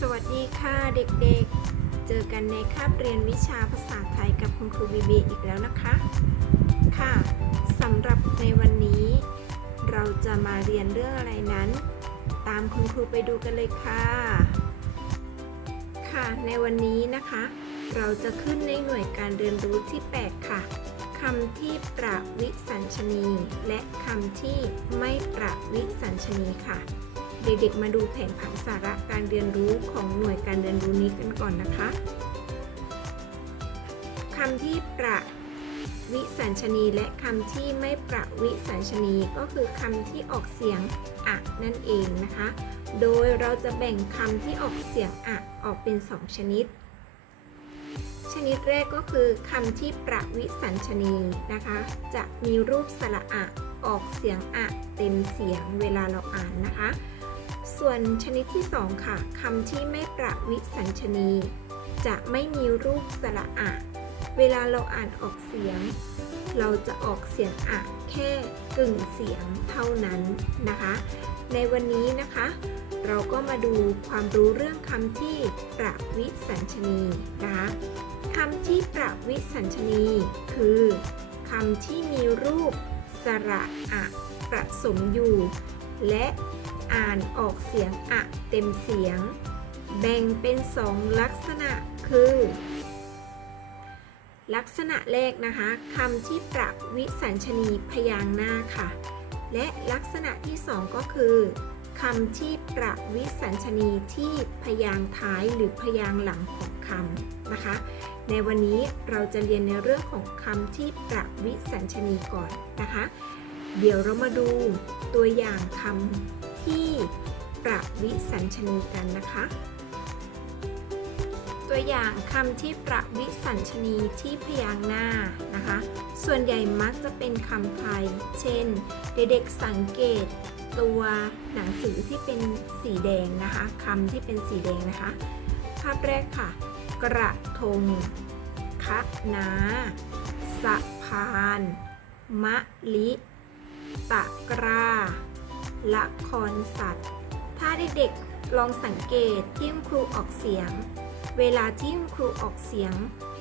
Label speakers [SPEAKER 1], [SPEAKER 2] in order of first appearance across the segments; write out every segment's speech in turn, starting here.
[SPEAKER 1] สวัสดีค่ะเด็กๆ เจอกันในคาบเรียนวิชาภาษาไทยกับคุณครูบีบีอีกแล้วนะคะ ค่ะสำหรับในวันนี้ เราจะมาเรียนเรื่องอะไรนั้น ตามคุณครูไปดูกันเลยค่ะ ค่ะในวันนี้นะคะ เราจะขึ้นในหน่วยการเรียนรู้ที่ 8 ค่ะคำที่ประวิสัญชนี และคำที่ไม่ประวิสัญชนีค่ะ เด็กๆมาดูแผนผังสาระการเรียนรู้ของหน่วยการเรียนรู้นี้กันก่อนนะคะคำที่ประวิสัญชนีและคำที่ไม่ประวิสัญชนีก็คือคำที่ออกเสียงอะนั่นเองนะคะ โดยเราจะแบ่งคำที่ออกเสียงอะออกเป็น 2 ชนิด ชนิดแรกก็คือคำที่ประวิสัญชนีนะคะ จะมีรูปสระอะออกเสียงอะเต็มเสียงเวลาเราอ่านนะคะ ส่วนชนิดที่ 2 ค่ะคำที่ไม่ประวิสัญชนี จะไม่มีรูปสระอะ เวลาเราอ่านออกเสียง เราจะออกเสียงอะแค่กึ่งเสียงเท่านั้นนะคะ ในวันนี้นะคะ เราก็มาดูความรู้เรื่องคำที่ประวิสัญชนีนะคะคำที่ประวิสัญชนี คือคำที่มีรูปสระอะผสมอยู่ และ อ่านออกเสียงอะเต็มเสียง แบ่งเป็นสองลักษณะคือ ลักษณะแรกนะคะคำที่ประวิสัญชนีพยางหน้าค่ะ และลักษณะที่สองก็คือคำที่ประวิสัญชนีที่พยางท้ายหรือพยางหลังของคำนะคะ ในวันนี้เราจะเรียนในเรื่องของคำที่ประวิสัญชนีก่อนนะคะ เดี๋ยวเรามาดูตัวอย่างคำ ที่ประวิสัญชนีกันนะคะ ตัวอย่างคำที่ประวิสัญชนีที่พยางค์หน้านะคะ ส่วนใหญ่มักจะเป็นคำไทย เช่น เด็กๆสังเกตตัวหนังสือที่เป็นสีแดงนะคะคำที่เป็นสีแดงนะคะ ภาพแรกค่ะ กระทงคะนาสะพาน มะลิ ตะกร้า ละครสัตว์ ถ้าเด็กๆลองสังเกตที่คุณครูออกเสียง เวลาที่คุณครูออกเสียง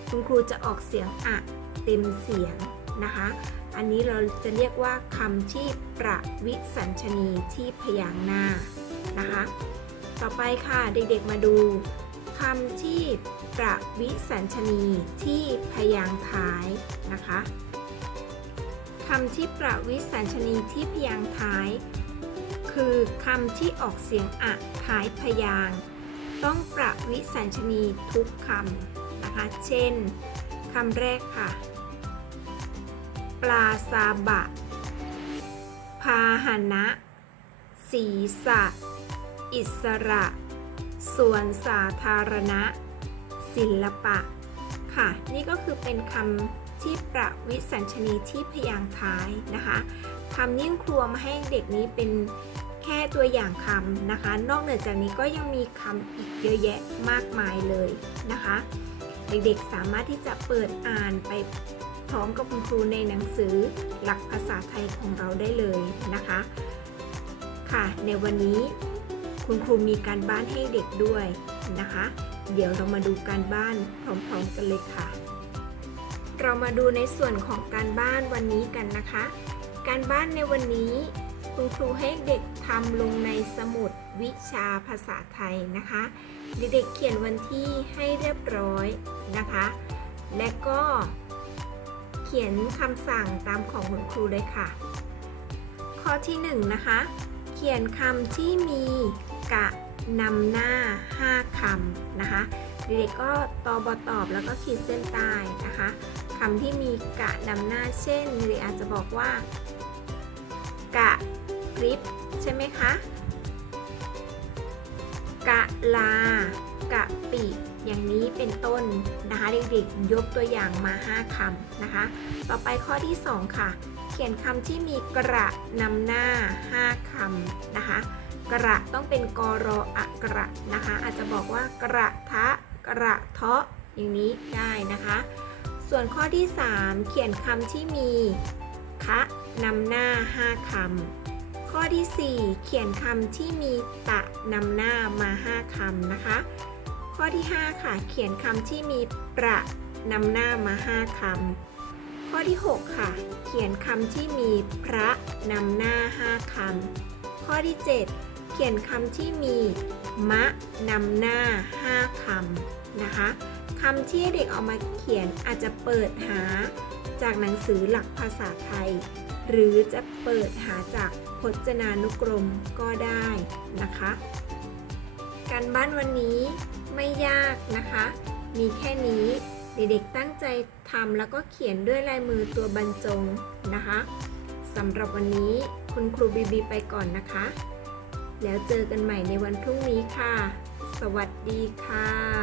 [SPEAKER 1] คุณครูจะออกเสียงอะเต็มเสียงนะคะ อันนี้เราจะเรียกว่าคำที่ประวิสัญชนีที่พยางค์หน้านะคะ ต่อไปค่ะเด็กๆมาดูคำที่ประวิสัญชนีที่พยางค์ท้ายนะคะคำที่ประวิสัญชนีที่พยางค์ท้าย คือคำที่ออกเสียงอะท้ายพยาง ต้องประวิสัญชนีทุกคำนะคะ เช่นคำแรกค่ะ ปลาซาบะ พาหนะ ศีรษะอิสระ ส่วนสาธารณะ ศิลปะ ค่ะ นี่ก็คือเป็นคำที่ประวิสัญชนีที่พยางค์ท้ายนะคะคำยิ่งครัวมาให้เด็กนี้เป็น แค่ตัวอย่างคำนะคะ นอกเหนือจากนี้ก็ยังมีคำอีกเยอะแยะมากมายเลยนะคะ เด็กๆสามารถที่จะเปิดอ่านไปพร้อมกับคุณครูในหนังสือหลักภาษาไทยของเราได้เลยนะคะ ค่ะ ในวันนี้คุณครูมีการบ้านให้เด็กด้วยนะคะ เดี๋ยวเรามาดูการบ้านพร้อมๆกันเลยค่ะ เรามาดูในส่วนของการบ้านวันนี้กันนะคะ การบ้านในวันนี้คุณครูให้เด็ก ทำลงในสมุดวิชาภาษาไทยนะคะ เด็กๆเขียนวันที่ให้เรียบร้อยนะคะ และก็เขียนคำสั่งตามของคุณครูเลยค่ะ ข้อที่1นงนะคะ เขียนคำที่มีกะนำหน้า 5คำนะคะ เด็กๆก็ตอบตอบแล้วก็ขีดเส้นใต้นะคะคำที่มีกะนำหน้าเช่นเด็กอาจจะบอกว่า กะ ริบใช่ไหมคะ กะลา กะปิ อย่างนี้เป็นต้นนะคะเด็กๆยกตัวอย่างมา 5คำนะคะ ต่อไปข้อที่ 2 ค่ะ เขียนคำที่มีกระนำหน้า 5คำนะคะ กระต้องเป็นกรออะกระนะคะ อาจจะบอกว่ากระทะกระเทาะอย่างนี้ได้นะคะ ส่วนข้อที่ 3 เขียนคำที่มี คะนำหน้า 5คำ ข้อที่ 4 เขียนคำที่มีตะนำหน้ามา 5คำนะคะ ข้อที่ 5 ค่ะ เขียนคำที่มีประนำหน้ามา 5คำข้อที่ 6 ค่ะ เขียนคำที่มีพระนำหน้า 5คำข้อที่ 7 เขียนคำที่มีมะนำหน้า 5คำนะคะคำที่เด็กเอามาเขียนอาจจะเปิดหาจากหนังสือหลักภาษาไทย หรือจะเปิดหาจาก จนานุกรมก็ได้นะคะ การบ้านวันนี้ไม่ยากนะคะ มีแค่นี้เด็กๆตั้งใจทำแล้วก็เขียนด้วยลายมือตัวบรรจงนะคะสำหรับวันนี้คุณครูบีบีไปก่อนนะคะ แล้วเจอกันใหม่ในวันพรุ่งนี้ค่ะ สวัสดีค่ะ